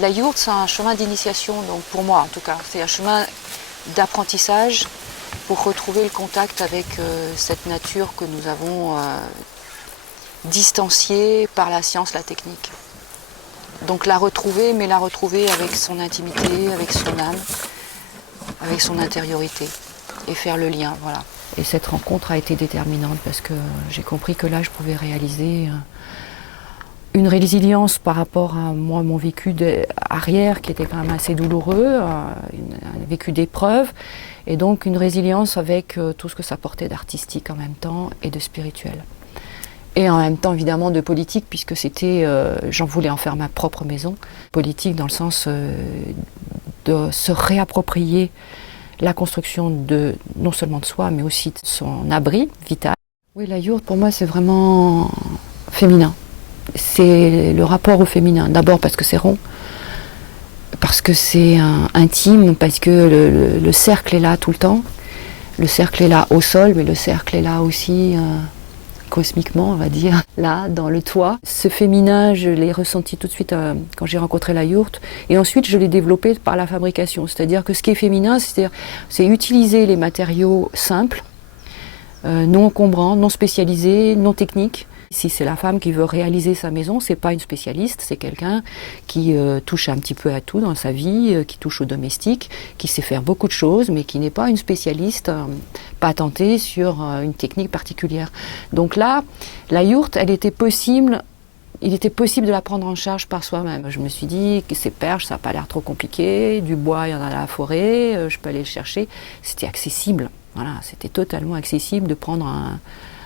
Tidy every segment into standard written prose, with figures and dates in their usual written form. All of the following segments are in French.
La yourte, c'est un chemin d'initiation, donc pour moi en tout cas. C'est un chemin d'apprentissage pour retrouver le contact avec cette nature que nous avons distanciée par la science, la technique. Donc la retrouver, mais la retrouver avec son intimité, avec son âme, avec son intériorité, et faire le lien, voilà. Et cette rencontre a été déterminante parce que j'ai compris que là, je pouvais réaliser une résilience par rapport à moi, mon vécu arrière qui était quand même assez douloureux, un vécu d'épreuve, et donc une résilience avec tout ce que ça portait d'artistique en même temps et de spirituel. Et en même temps évidemment de politique, puisque c'était, j'en voulais en faire ma propre maison. Politique dans le sens de se réapproprier la construction de, non seulement de soi, mais aussi de son abri vital. Oui, la yourte pour moi c'est vraiment féminin. C'est le rapport au féminin. D'abord parce que c'est rond, parce que c'est intime, parce que le cercle est là tout le temps. Le cercle est là au sol, mais le cercle est là aussi cosmiquement, on va dire, là, dans le toit. Ce féminin, je l'ai ressenti tout de suite quand j'ai rencontré la yourte. Et ensuite, je l'ai développé par la fabrication. C'est-à-dire que ce qui est féminin, c'est utiliser les matériaux simples, non encombrants, non spécialisés, non techniques. Si c'est la femme qui veut réaliser sa maison, c'est pas une spécialiste, c'est quelqu'un qui touche un petit peu à tout dans sa vie, qui touche au domestique, qui sait faire beaucoup de choses, mais qui n'est pas une spécialiste patentée sur une technique particulière. Donc là, la yourte, il était possible de la prendre en charge par soi-même. Je me suis dit que ces perches, ça n'a pas l'air trop compliqué, du bois, il y en a à la forêt, je peux aller le chercher. C'était accessible, voilà, c'était totalement accessible de prendre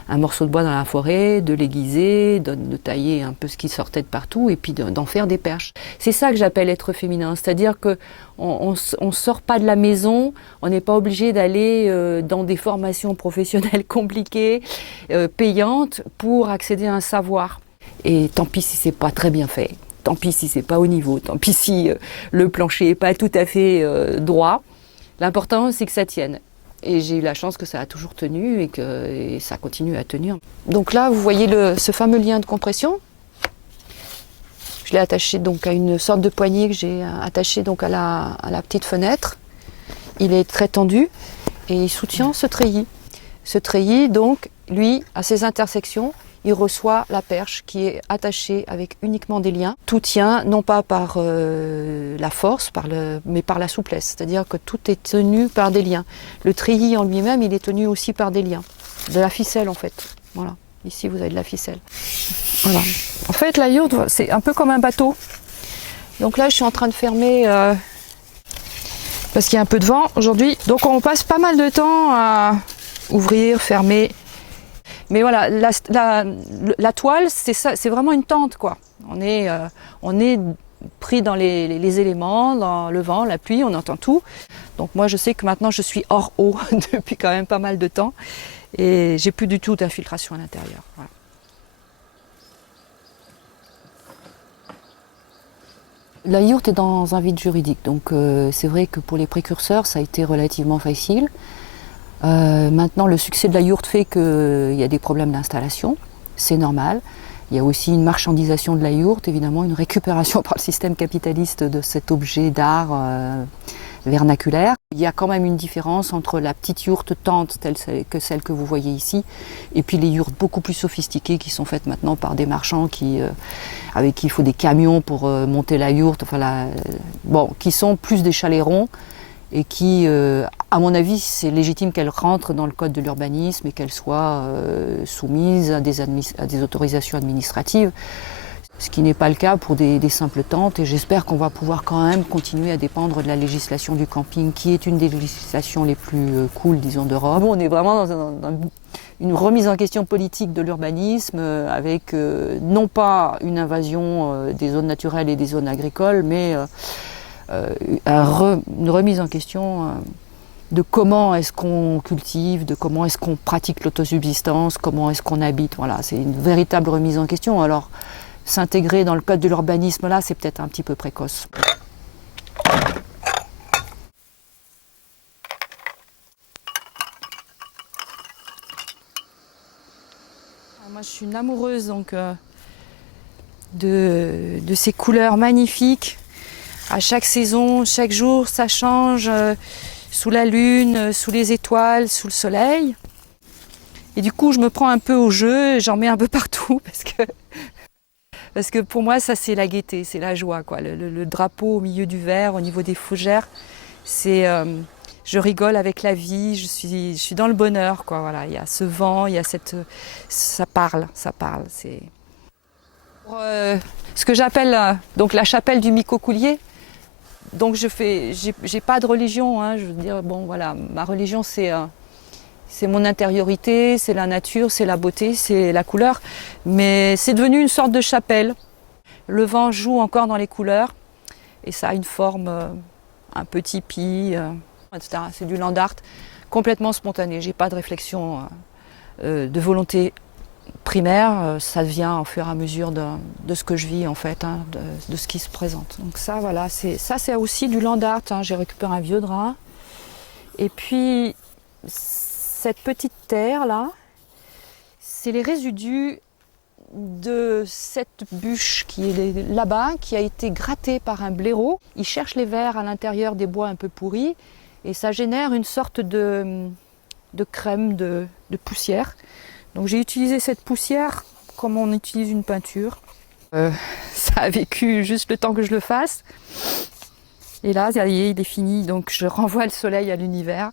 un morceau de bois dans la forêt, de l'aiguiser, de tailler un peu ce qui sortait de partout et puis d'en faire des perches. C'est ça que j'appelle être féminin, c'est-à-dire qu'on ne sort pas de la maison, on n'est pas obligé d'aller dans des formations professionnelles compliquées, payantes, pour accéder à un savoir. Et tant pis si c'est pas très bien fait, tant pis si c'est pas au niveau, tant pis si le plancher n'est pas tout à fait droit. L'important c'est que ça tienne. Et j'ai eu la chance que ça a toujours tenu et ça continue à tenir. Donc là, vous voyez ce fameux lien de compression. Je l'ai attaché donc à une sorte de poignée que j'ai attaché donc à la petite fenêtre. Il est très tendu et il soutient ce treillis. Ce treillis, donc, lui, à ses intersections, il reçoit la perche qui est attachée avec uniquement des liens. Tout tient non pas par la force, mais par la souplesse. C'est-à-dire que tout est tenu par des liens. Le treillis en lui-même, il est tenu aussi par des liens. De la ficelle en fait. Voilà. Ici, vous avez de la ficelle. Voilà. En fait, la yourte, c'est un peu comme un bateau. Donc là, je suis en train de fermer parce qu'il y a un peu de vent aujourd'hui. Donc on passe pas mal de temps à ouvrir, fermer. Mais voilà, la toile, c'est ça, c'est vraiment une tente, quoi. On est pris dans les éléments, dans le vent, la pluie, on entend tout. Donc moi, je sais que maintenant, je suis hors eau depuis quand même pas mal de temps. Et j'ai plus du tout d'infiltration à l'intérieur. Voilà. La yourte est dans un vide juridique. Donc c'est vrai que pour les précurseurs, ça a été relativement facile. Maintenant, le succès de la yourte fait qu'il y a des problèmes d'installation, c'est normal. Il y a aussi une marchandisation de la yourte, évidemment, une récupération par le système capitaliste de cet objet d'art vernaculaire. Il y a quand même une différence entre la petite yourte tente telle que celle que vous voyez ici, et puis les yourtes beaucoup plus sophistiquées qui sont faites maintenant par des marchands avec qui il faut des camions pour monter la yourte, enfin qui sont plus des chalets ronds. Et qui, à mon avis, c'est légitime qu'elle rentre dans le code de l'urbanisme et qu'elle soit soumise à des autorisations administratives, ce qui n'est pas le cas pour des simples tentes. Et j'espère qu'on va pouvoir quand même continuer à dépendre de la législation du camping, qui est une des législations les plus cool, disons, d'Europe. On est vraiment dans une remise en question politique de l'urbanisme, avec non pas une invasion des zones naturelles et des zones agricoles, mais une remise en question de comment est-ce qu'on cultive, de comment est-ce qu'on pratique l'autosubsistance, comment est-ce qu'on habite. Voilà, c'est une véritable remise en question. Alors, s'intégrer dans le code de l'urbanisme, là, c'est peut-être un petit peu précoce. Moi, je suis une amoureuse donc, de ces couleurs magnifiques. À chaque saison, chaque jour, ça change, sous la lune, sous les étoiles, sous le soleil. Et du coup, je me prends un peu au jeu, j'en mets un peu partout parce que pour moi, ça c'est la gaieté, c'est la joie, quoi. Le drapeau au milieu du verre, au niveau des fougères, c'est, je rigole avec la vie, je suis dans le bonheur, quoi. Voilà, il y a ce vent, il y a ça parle. C'est pour, ce que j'appelle donc la chapelle du Micocoulier. Donc j'ai pas de religion, hein, je veux dire, bon voilà, ma religion c'est mon intériorité, c'est la nature, c'est la beauté, c'est la couleur, mais c'est devenu une sorte de chapelle. Le vent joue encore dans les couleurs et ça a une forme un peu tipi, etc. C'est du land art complètement spontané, j'ai pas de réflexion de volonté primaire, ça vient au fur et à mesure de ce que je vis en fait, hein, de ce qui se présente. Donc ça voilà, c'est aussi du land art, hein. J'ai récupéré un vieux drap et puis cette petite terre là, c'est les résidus de cette bûche qui est là-bas, qui a été grattée par un blaireau. Il cherche les vers à l'intérieur des bois un peu pourris et ça génère une sorte de crème, de poussière. Donc j'ai utilisé cette poussière comme on utilise une peinture. Ça a vécu juste le temps que je le fasse. Et là, ça y est, il est fini, donc je renvoie le soleil à l'univers.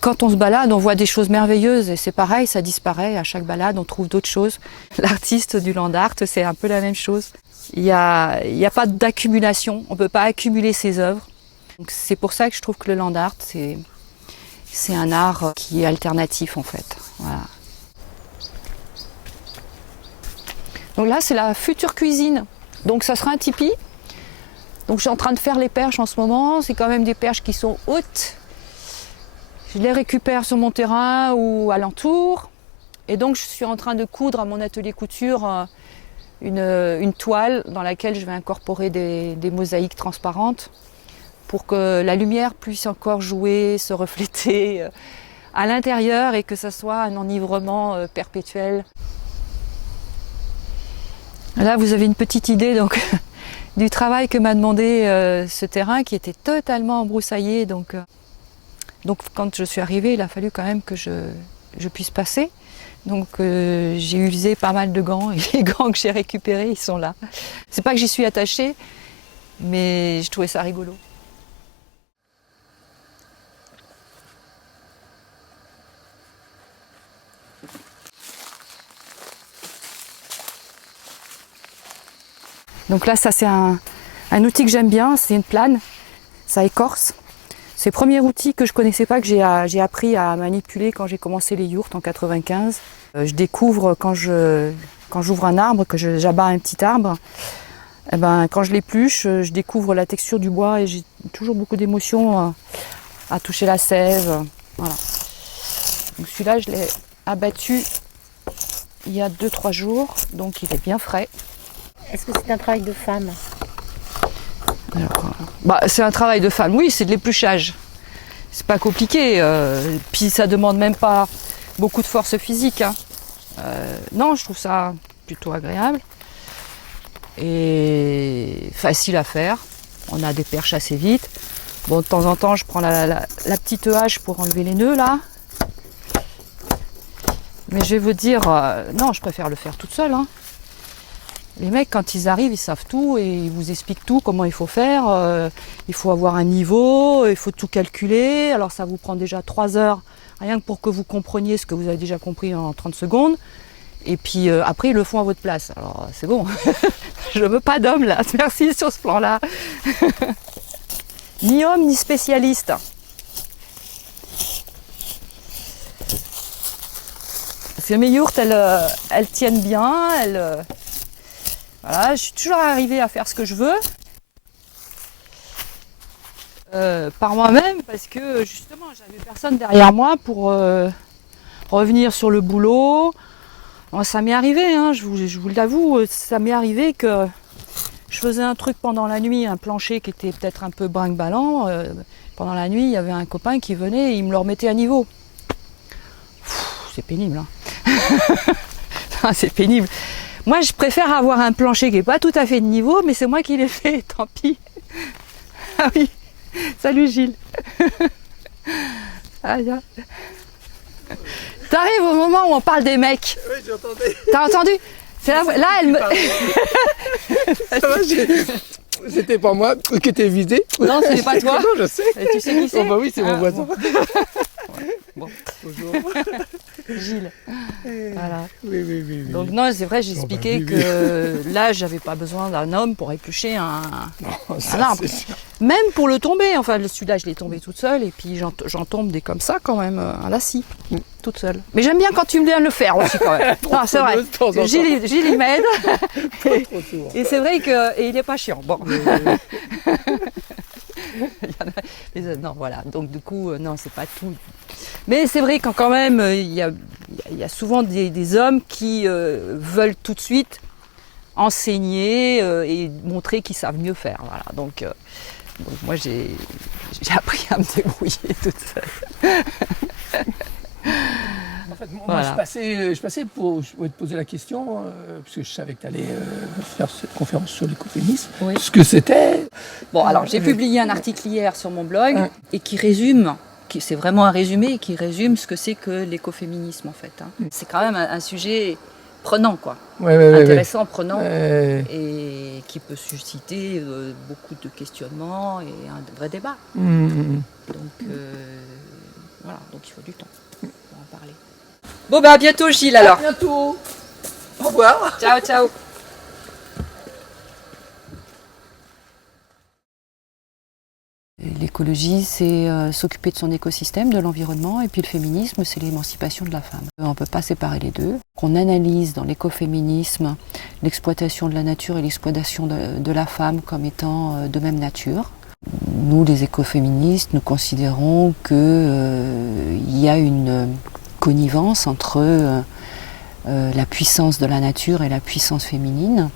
Quand on se balade, on voit des choses merveilleuses et c'est pareil, ça disparaît. À chaque balade, on trouve d'autres choses. L'artiste du land art, c'est un peu la même chose. Il n'y a pas d'accumulation, on ne peut pas accumuler ses œuvres. Donc c'est pour ça que je trouve que le land art, c'est un art qui est alternatif en fait. Voilà. Donc là, c'est la future cuisine. Donc ça sera un tipi. Donc je suis en train de faire les perches en ce moment. C'est quand même des perches qui sont hautes. Je les récupère sur mon terrain ou alentour. Et donc je suis en train de coudre à mon atelier couture une toile dans laquelle je vais incorporer des mosaïques transparentes pour que la lumière puisse encore jouer, se refléter à l'intérieur et que ça soit un enivrement perpétuel. Là, vous avez une petite idée donc, du travail que m'a demandé ce terrain qui était totalement embroussaillé. Donc quand je suis arrivée, il a fallu quand même que je puisse passer. Donc j'ai usé pas mal de gants et les gants que j'ai récupérés, ils sont là. C'est pas que j'y suis attachée, mais je trouvais ça rigolo. Donc là, ça c'est un outil que j'aime bien, c'est une plane, ça écorce. C'est le premier outil que je ne connaissais pas, que j'ai appris à manipuler quand j'ai commencé les yourtes en 95. Je découvre quand j'ouvre un arbre, que j'abats un petit arbre, et ben, quand je l'épluche, je découvre la texture du bois et j'ai toujours beaucoup d'émotions à toucher la sève. Voilà. Donc celui-là, je l'ai abattu il y a 2-3 jours, donc il est bien frais. Est-ce que c'est un travail de femme ? Alors, c'est un travail de femme, oui, c'est de l'épluchage. C'est pas compliqué, puis ça demande même pas beaucoup de force physique. Hein. Non, je trouve ça plutôt agréable et facile à faire. On a des perches assez vite. Bon, de temps en temps, je prends la petite hache pour enlever les nœuds là. Mais je vais vous dire, non, je préfère le faire toute seule. Hein. Les mecs, quand ils arrivent, ils savent tout et ils vous expliquent tout, comment il faut faire. Il faut avoir un niveau, il faut tout calculer. Alors ça vous prend déjà 3 heures, rien que pour que vous compreniez ce que vous avez déjà compris en 30 secondes. Et puis après, ils le font à votre place. Alors c'est bon, je veux pas d'homme là, merci sur ce plan-là. Ni homme, ni spécialiste. Parce que mes yourtes, elles tiennent bien, voilà, je suis toujours arrivée à faire ce que je veux par moi-même parce que justement j'avais personne derrière moi pour revenir sur le boulot. Bon, ça m'est arrivé, hein, je vous l'avoue, ça m'est arrivé que je faisais un truc pendant la nuit, un plancher qui était peut-être un peu brinque-ballant. Pendant la nuit, il y avait un copain qui venait et il me le remettait à niveau. C'est pénible, hein. C'est pénible. Moi, je préfère avoir un plancher qui n'est pas tout à fait de niveau, mais c'est moi qui l'ai fait, tant pis. Ah oui, salut Gilles. Ah, bien. T'arrives au moment où on parle des mecs. Oui, j'entendais. T'as entendu? Là, elle me... Ça va, c'était pas moi qui étais visé. Non, ce n'est pas toi. Non, je sais. Et tu sais qui c'est? Oh, bah oui, c'est mon voisin. Bon. Bon. Bonjour. Gilles. Voilà. Oui. Donc non, c'est vrai, j'expliquais oui. que là, j'avais pas besoin d'un homme pour éplucher un Ça, arbre. c'est sûr. Même pour le tomber, enfin celui-là, je l'ai tombé toute seule et puis j'en tombe des comme ça quand même, à la scie, toute seule. Mais j'aime bien quand tu me viens le faire aussi quand même. Non, c'est vrai. De temps en temps. Gilles, il m'aide. Trop souvent. Et c'est vrai qu'il n'est pas chiant. Bon. Non, voilà. Donc du coup, non, c'est pas tout. Mais c'est vrai quand même, il y a souvent des hommes qui veulent tout de suite enseigner et montrer qu'ils savent mieux faire. Voilà. Donc moi, j'ai appris à me débrouiller toute seule. En fait, moi, Voilà. je passais pour te poser la question, parce que je savais que tu allais faire cette conférence sur l'écoféminisme. Oui. Ce que c'était. Bon, alors j'ai publié un article hier sur mon blog et qui résume, c'est vraiment un résumé qui résume ce que c'est que l'écoféminisme en fait. C'est quand même un sujet prenant, quoi. Ouais, Intéressant, prenant, et qui peut susciter beaucoup de questionnements et un vrai débat. Donc voilà, donc il faut du temps pour en parler. Bon bah à bientôt Gilles alors. À bientôt. Au revoir. Ciao ciao. L'écologie, c'est s'occuper de son écosystème, de l'environnement, et puis le féminisme, c'est l'émancipation de la femme. On ne peut pas séparer les deux. Qu'on analyse dans l'écoféminisme l'exploitation de la nature et l'exploitation de la femme comme étant de même nature. Nous, les écoféministes, nous considérons qu'il y a une connivence entre la puissance de la nature et la puissance féminine,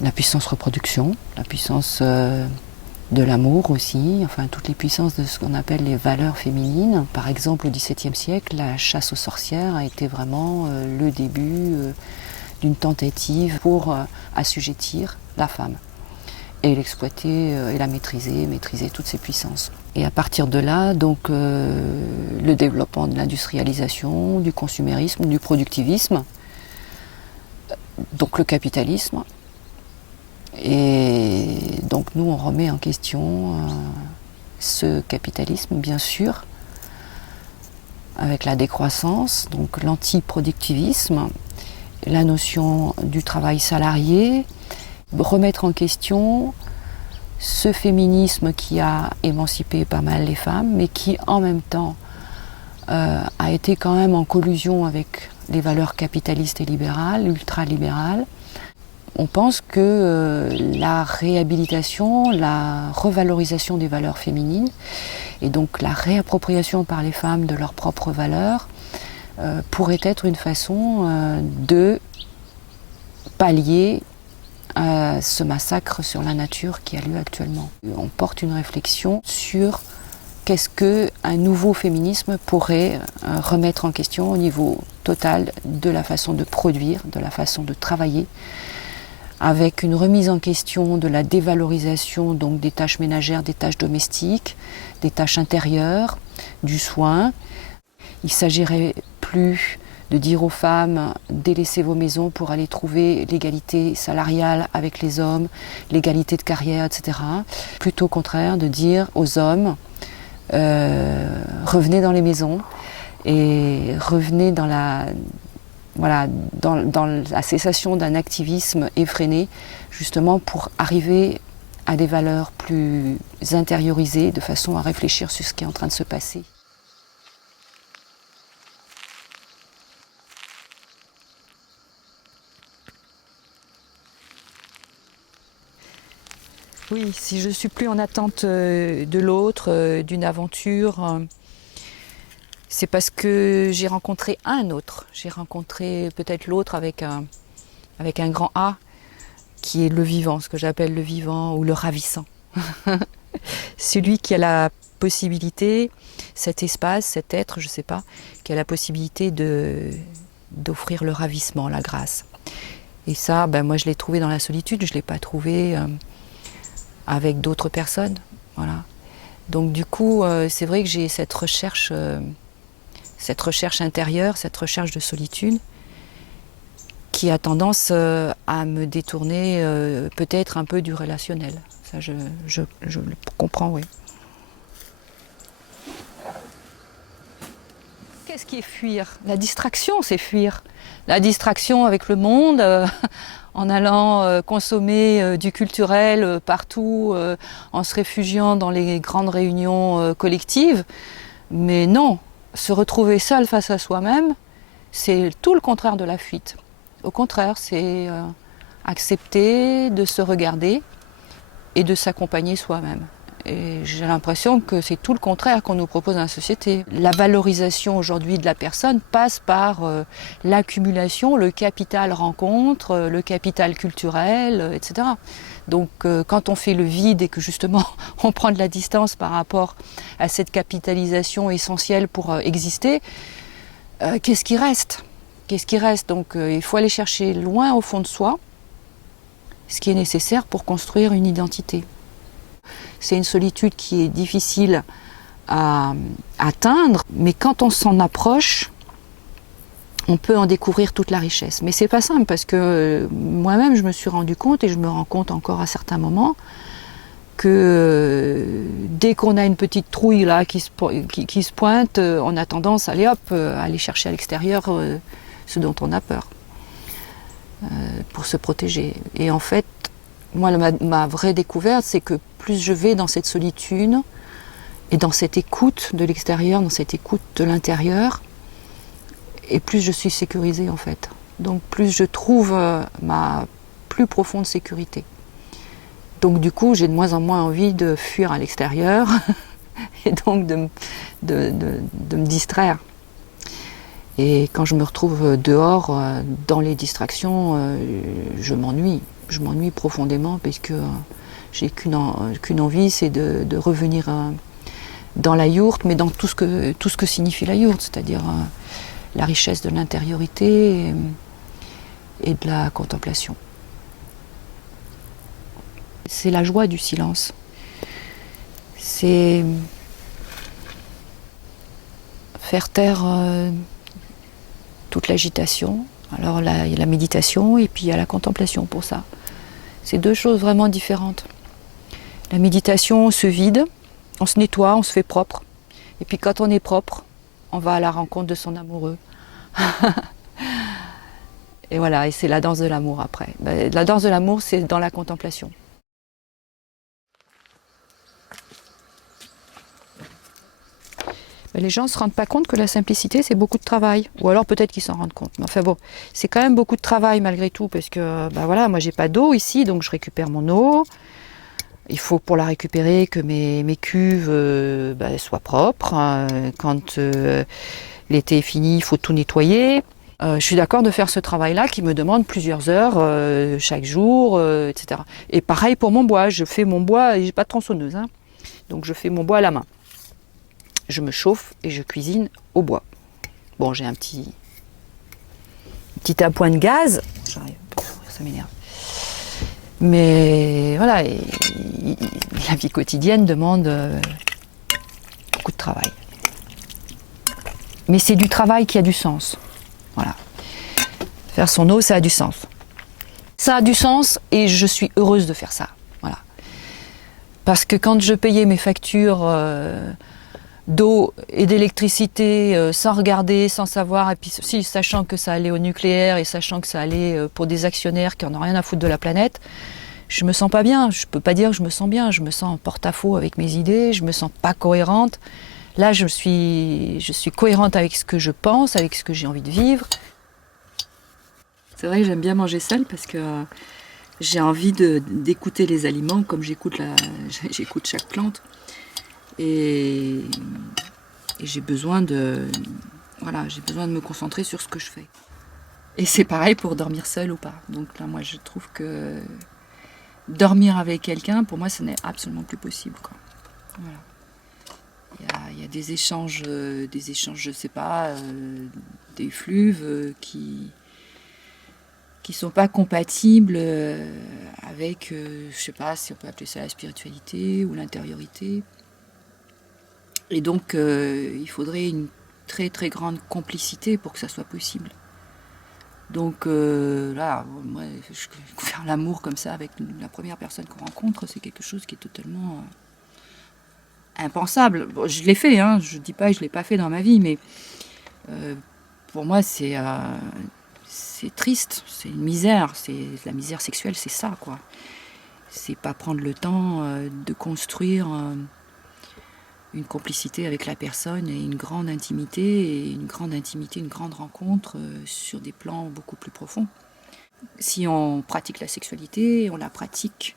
la puissance reproduction, la puissance de l'amour aussi, enfin toutes les puissances de ce qu'on appelle les valeurs féminines. Par exemple, au XVIIe siècle, la chasse aux sorcières a été vraiment le début d'une tentative pour assujettir la femme et l'exploiter et la maîtriser toutes ses puissances. Et à partir de là, donc, le développement de l'industrialisation, du consumérisme, du productivisme, donc le capitalisme. Et donc nous, on remet en question ce capitalisme, bien sûr, avec la décroissance, donc l'antiproductivisme, la notion du travail salarié, remettre en question ce féminisme qui a émancipé pas mal les femmes, mais qui en même temps a été quand même en collusion avec les valeurs capitalistes et libérales, ultralibérales. On pense que la réhabilitation, la revalorisation des valeurs féminines et donc la réappropriation par les femmes de leurs propres valeurs pourrait être une façon de pallier ce massacre sur la nature qui a lieu actuellement. On porte une réflexion sur qu'est-ce qu'un nouveau féminisme pourrait remettre en question au niveau total de la façon de produire, de la façon de travailler, avec une remise en question de la dévalorisation donc des tâches ménagères, des tâches domestiques, des tâches intérieures, du soin. Il ne s'agirait plus de dire aux femmes « délaissez vos maisons pour aller trouver l'égalité salariale avec les hommes, l'égalité de carrière, etc. » Plutôt au contraire de dire aux hommes « revenez dans les maisons et revenez dans la cessation d'un activisme effréné, justement pour arriver à des valeurs plus intériorisées, de façon à réfléchir sur ce qui est en train de se passer. » Oui, si je ne suis plus en attente de l'autre, d'une aventure, c'est parce que j'ai rencontré un autre. J'ai rencontré peut-être l'autre avec un grand A, qui est le vivant, ce que j'appelle le vivant ou le ravissant. Celui qui a la possibilité, cet espace, cet être, je ne sais pas, qui a la possibilité d'offrir le ravissement, la grâce. Et ça, ben, moi je l'ai trouvé dans la solitude, je ne l'ai pas trouvé avec d'autres personnes. Voilà. Donc du coup, c'est vrai que j'ai cette recherche intérieure, cette recherche de solitude, qui a tendance à me détourner peut-être un peu du relationnel. Ça, je le comprends, oui. Qu'est-ce qui est fuir? La distraction, c'est fuir. La distraction avec le monde, en allant consommer du culturel partout, en se réfugiant dans les grandes réunions collectives. Mais non, se retrouver seul face à soi-même, c'est tout le contraire de la fuite. Au contraire, c'est accepter de se regarder et de s'accompagner soi-même. Et j'ai l'impression que c'est tout le contraire qu'on nous propose dans la société. La valorisation aujourd'hui de la personne passe par l'accumulation, le capital rencontre, le capital culturel, etc. Donc quand on fait le vide et que justement on prend de la distance par rapport à cette capitalisation essentielle pour exister, qu'est-ce qui reste? Qu'est-ce qui reste? Donc il faut aller chercher loin au fond de soi ce qui est nécessaire pour construire une identité. C'est une solitude qui est difficile à atteindre, mais quand on s'en approche, on peut en découvrir toute la richesse. Mais c'est pas simple parce que moi-même je me suis rendu compte, et je me rends compte encore à certains moments, que dès qu'on a une petite trouille là qui se pointe, on a tendance à aller chercher à l'extérieur ce dont on a peur pour se protéger. Et en fait, moi, ma vraie découverte, c'est que plus je vais dans cette solitude et dans cette écoute de l'extérieur, dans cette écoute de l'intérieur, et plus je suis sécurisée en fait. Donc plus je trouve ma plus profonde sécurité. Donc du coup, j'ai de moins en moins envie de fuir à l'extérieur et donc de me distraire. Et quand je me retrouve dehors, dans les distractions, je m'ennuie. Je m'ennuie profondément parce que j'ai qu'une envie, c'est de revenir dans la yourte, mais dans tout ce que signifie la yourte, c'est-à-dire la richesse de l'intériorité et de la contemplation. C'est la joie du silence. C'est faire taire toute l'agitation. Alors il y a la méditation et puis il y a la contemplation pour ça. C'est deux choses vraiment différentes. La méditation, on se vide, on se nettoie, on se fait propre. Et puis quand on est propre, on va à la rencontre de son amoureux. Et voilà, et c'est la danse de l'amour après. La danse de l'amour, c'est dans la contemplation. Les gens ne se rendent pas compte que la simplicité, c'est beaucoup de travail. Ou alors peut-être qu'ils s'en rendent compte. Mais enfin bon, c'est quand même beaucoup de travail malgré tout, parce que voilà, moi j'ai pas d'eau ici, donc je récupère mon eau. Il faut pour la récupérer que mes cuves soient propres. Quand l'été est fini, il faut tout nettoyer. Je suis d'accord de faire ce travail-là qui me demande plusieurs heures chaque jour, etc. Et pareil pour mon bois. Je fais mon bois, et j'ai pas de tronçonneuse, hein. Donc je fais mon bois à la main. Je me chauffe et je cuisine au bois. Bon, j'ai un petit appoint de gaz. J'arrive, ça m'énerve. Mais voilà, la vie quotidienne demande beaucoup de travail. Mais c'est du travail qui a du sens. Voilà. Faire son eau, ça a du sens. Ça a du sens et je suis heureuse de faire ça. Voilà. Parce que quand je payais mes factures d'eau et d'électricité sans regarder, sans savoir, et puis si, sachant que ça allait au nucléaire et sachant que ça allait pour des actionnaires qui en ont rien à foutre de la planète, je me sens pas bien. Je peux pas dire que je me sens bien, je me sens en porte-à-faux avec mes idées, je me sens pas cohérente. Là, je suis cohérente avec ce que je pense, avec ce que j'ai envie de vivre. C'est vrai que j'aime bien manger seule parce que j'ai envie d'écouter les aliments comme j'écoute chaque plante. Et j'ai besoin de me concentrer sur ce que je fais. Et c'est pareil pour dormir seul ou pas. Donc là, moi, je trouve que dormir avec quelqu'un, pour moi, ce n'est absolument plus possible, quoi. Voilà. Il y a des échanges, je sais pas, des fluves qui qui sont pas compatibles avec, je sais pas si on peut appeler ça la spiritualité ou l'intériorité. Et donc, il faudrait une très très grande complicité pour que ça soit possible. Donc là, moi, faire l'amour comme ça avec la première personne qu'on rencontre, c'est quelque chose qui est totalement impensable. Bon, je l'ai fait, hein, je ne dis pas que je ne l'ai pas fait dans ma vie, mais pour moi, c'est triste, c'est une misère. La misère sexuelle, c'est ça, quoi. C'est pas prendre le temps de construire une complicité avec la personne et une grande intimité, une grande rencontre sur des plans beaucoup plus profonds. Si on pratique la sexualité, on pratique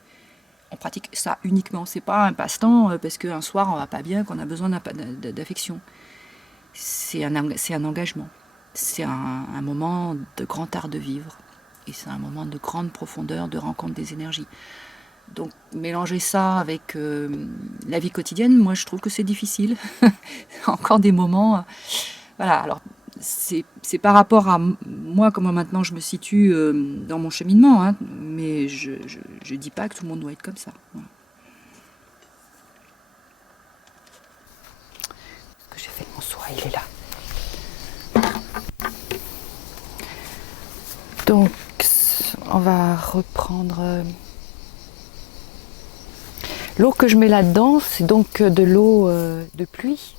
ça uniquement. C'est pas un passe-temps parce qu'un soir on va pas bien, qu'on a besoin d'affection. C'est un engagement. C'est un moment de grand art de vivre. Et c'est un moment de grande profondeur, de rencontre des énergies. Donc mélanger ça avec la vie quotidienne, moi je trouve que c'est difficile. Encore des moments. Voilà, alors c'est par rapport à moi, comment maintenant je me situe dans mon cheminement, hein, mais je dis pas que tout le monde doit être comme ça. Voilà. Ce que j'ai fait de mon soin, il est là. Donc on va reprendre. L'eau que je mets là-dedans, c'est donc de l'eau de pluie.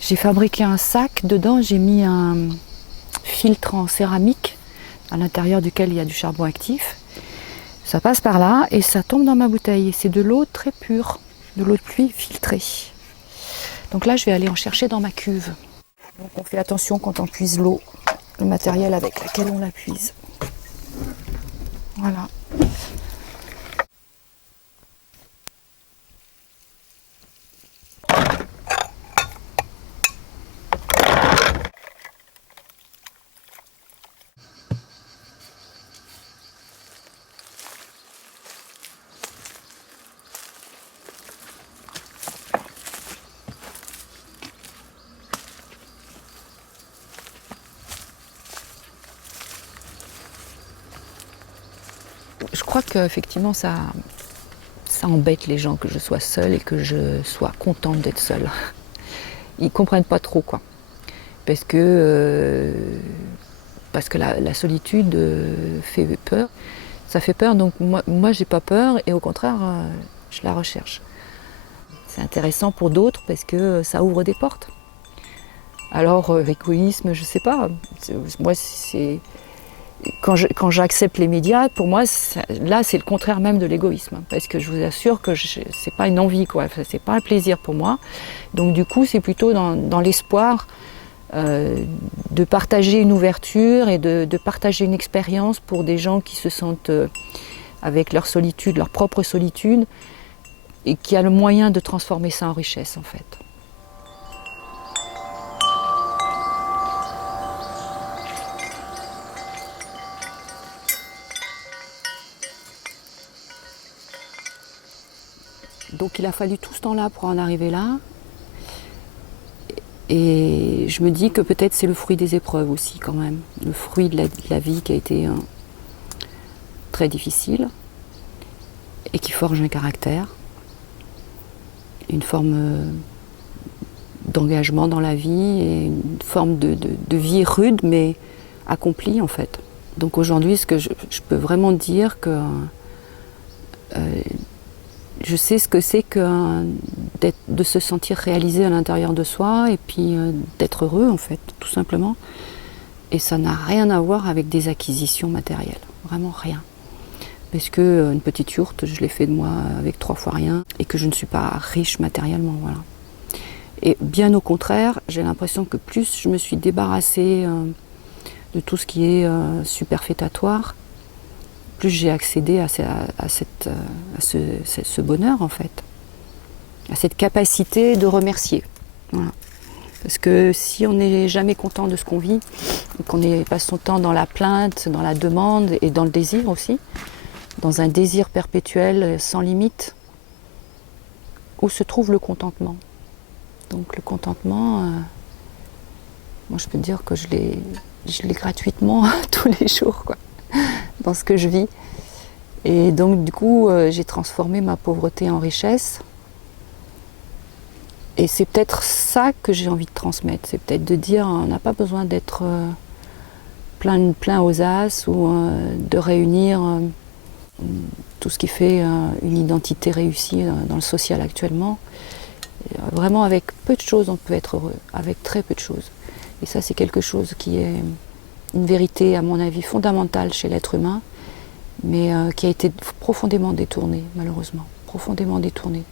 J'ai fabriqué un sac, dedans j'ai mis un filtre en céramique à l'intérieur duquel il y a du charbon actif. Ça passe par là et ça tombe dans ma bouteille. C'est de l'eau très pure, de l'eau de pluie filtrée. Donc là je vais aller en chercher dans ma cuve. Donc on fait attention quand on puise l'eau, le matériel avec lequel on la puise. Voilà. Je crois qu'effectivement ça embête les gens que je sois seule et que je sois contente d'être seule. Ils comprennent pas trop, quoi. Parce que la solitude fait peur. Ça fait peur, donc moi j'ai pas peur et au contraire je la recherche. C'est intéressant pour d'autres parce que ça ouvre des portes. Alors l'égoïsme, je sais pas. Moi c'est quand j'accepte les médias, pour moi, là, c'est le contraire même de l'égoïsme. Parce que je vous assure que c'est pas une envie, quoi. C'est pas un plaisir pour moi. Donc, du coup, c'est plutôt dans l'espoir de partager une ouverture et de partager une expérience pour des gens qui se sentent avec leur solitude, leur propre solitude, et qui a le moyen de transformer ça en richesse, en fait. Donc il a fallu tout ce temps-là pour en arriver là. Et je me dis que peut-être c'est le fruit des épreuves aussi quand même. Le fruit de la vie qui a été très difficile et qui forge un caractère, une forme d'engagement dans la vie et une forme de vie rude mais accomplie en fait. Donc aujourd'hui, ce que je peux vraiment dire que je sais ce que c'est que de se sentir réalisé à l'intérieur de soi et puis d'être heureux en fait, tout simplement. Et ça n'a rien à voir avec des acquisitions matérielles, vraiment rien. Parce que une petite yourte, je l'ai fait de moi avec 3 fois rien et que je ne suis pas riche matériellement, voilà. Et bien au contraire, j'ai l'impression que plus je me suis débarrassée de tout ce qui est superfétatoire, plus j'ai accédé à ce bonheur en fait, à cette capacité de remercier. Voilà. Parce que si on n'est jamais content de ce qu'on vit, qu'on passe son temps dans la plainte, dans la demande et dans le désir aussi, dans un désir perpétuel sans limite, où se trouve le contentement? Donc le contentement, moi je peux dire que je l'ai gratuitement tous les jours, quoi. dans ce que je vis. Et donc du coup, j'ai transformé ma pauvreté en richesse. Et c'est peut-être ça que j'ai envie de transmettre. C'est peut-être de dire, on n'a pas besoin d'être plein aux as ou de réunir tout ce qui fait une identité réussie dans le social actuellement. Vraiment, avec peu de choses, on peut être heureux, avec très peu de choses. Et ça, c'est quelque chose qui est une vérité, à mon avis, fondamentale chez l'être humain, mais qui a été profondément détournée, malheureusement, profondément détournée.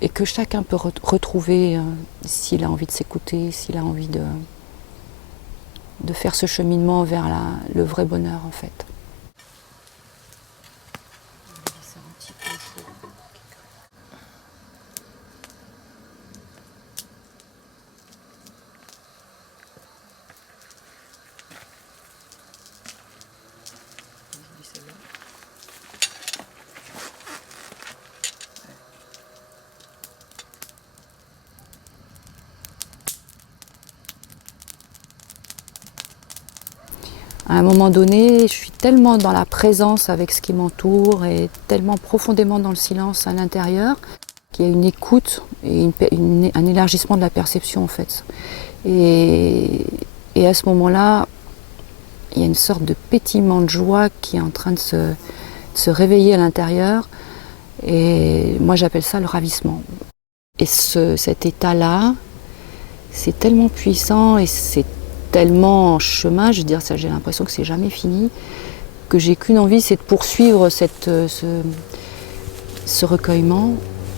Et que chacun peut retrouver s'il a envie de s'écouter, s'il a envie de faire ce cheminement vers le vrai bonheur, en fait. À un moment donné, je suis tellement dans la présence avec ce qui m'entoure et tellement profondément dans le silence à l'intérieur qu'il y a une écoute et un élargissement de la perception en fait. Et à ce moment-là, il y a une sorte de pétillement de joie qui est en train de se réveiller à l'intérieur. Et moi j'appelle ça le ravissement. Et cet état-là, c'est tellement puissant et c'est tellement en chemin, je veux dire, j'ai l'impression que c'est jamais fini, que j'ai qu'une envie, c'est de poursuivre ce recueillement,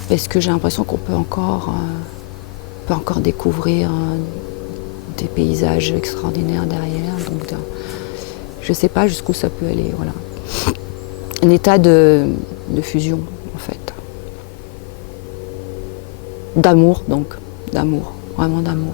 parce que j'ai l'impression qu'on peut encore découvrir des paysages extraordinaires derrière. Donc, je ne sais pas jusqu'où ça peut aller. Voilà. Un état de fusion, en fait. D'amour, donc. D'amour, vraiment d'amour.